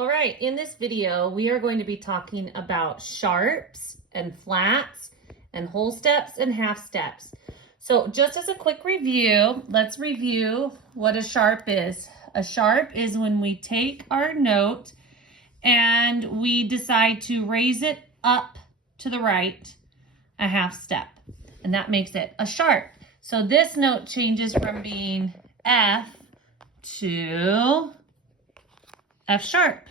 All right, in this video, we are going to be talking about sharps and flats and whole steps and half steps. So just as a quick review, let's review what a sharp is. A sharp is when we take our note and we decide to raise it up to the right a half step, and that makes it a sharp. So this note changes from being F to F sharp.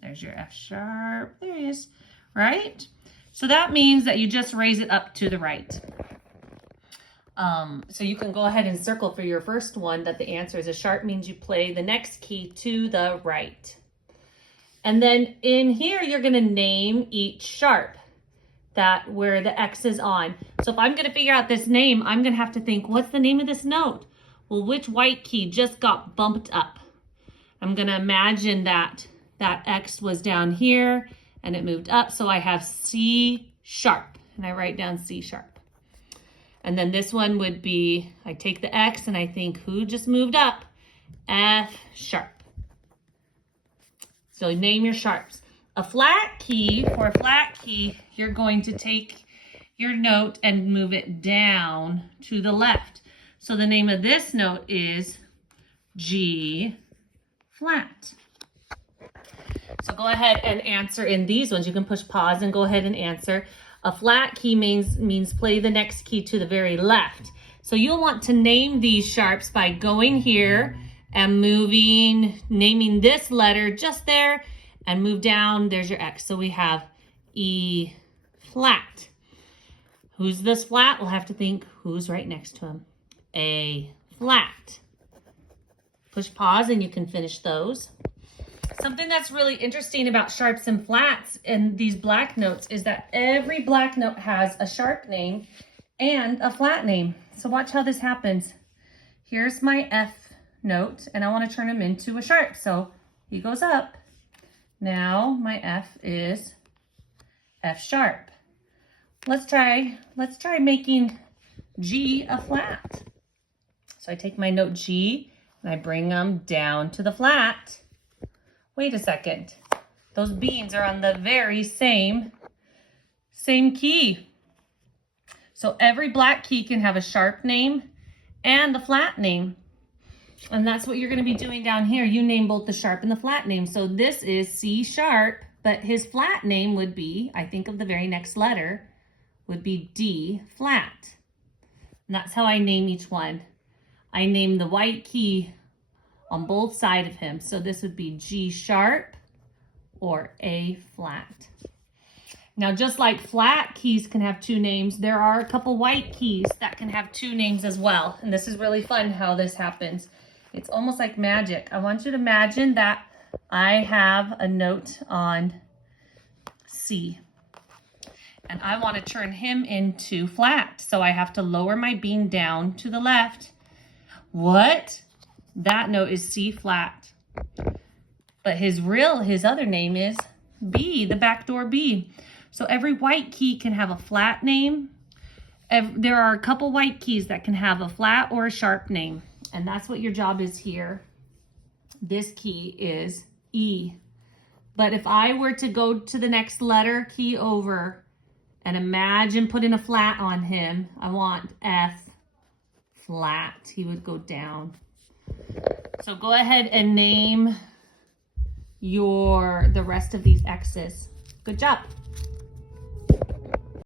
There's your F sharp, there it is, right? So that means that you just raise it up to the right. So you can go ahead and circle for your first one that the answer is a sharp means you play the next key to the right. And then in here, you're gonna name each sharp that where the X is on. So if I'm gonna figure out this name, I'm gonna have to think, what's the name of this note? Well, which white key just got bumped up? I'm gonna imagine that X was down here and it moved up. So I have C sharp and I write down C sharp. And then this one would be, I take the X and I think who just moved up? F sharp. So name your sharps. A flat key, for a flat key, you're going to take your note and move it down to the left. So the name of this note is G flat. So go ahead and answer in these ones. You can push pause and go ahead and answer. A flat key means play the next key to the very left. So you'll want to name these sharps by going here and naming this letter just there and move down. There's your X. So we have E flat. Who's this flat? We'll have to think who's right next to him. A flat. Push pause and you can finish those. Something that's really interesting about sharps and flats in these black notes is that every black note has a sharp name and a flat name. So watch how this happens. Here's my F note and I want to turn him into a sharp. So he goes up. Now my F is F sharp. Let's try making G a flat. So I take my note G and I bring them down to the flat. Wait a second. Those beans are on the very same key. So every black key can have a sharp name and a flat name. And that's what you're going to be doing down here. You name both the sharp and the flat name. So this is C sharp, but his flat name would be, I think of the very next letter, would be D flat. And that's how I name each one. I name the white key on both sides of him. So this would be G sharp or A flat. Now, just like flat keys can have two names, there are a couple white keys that can have two names as well. And this is really fun how this happens. It's almost like magic. I want you to imagine that I have a note on C and I want to turn him into flat. So I have to lower my bean down to the left. What? That note is C flat. But his other name is B, the backdoor B. So every white key can have a flat name. There are a couple white keys that can have a flat or a sharp name. And that's what your job is here. This key is E. But if I were to go to the next letter key over and imagine putting a flat on him, I want F flat. He would go down. So go ahead and name the rest of these X's. Good job.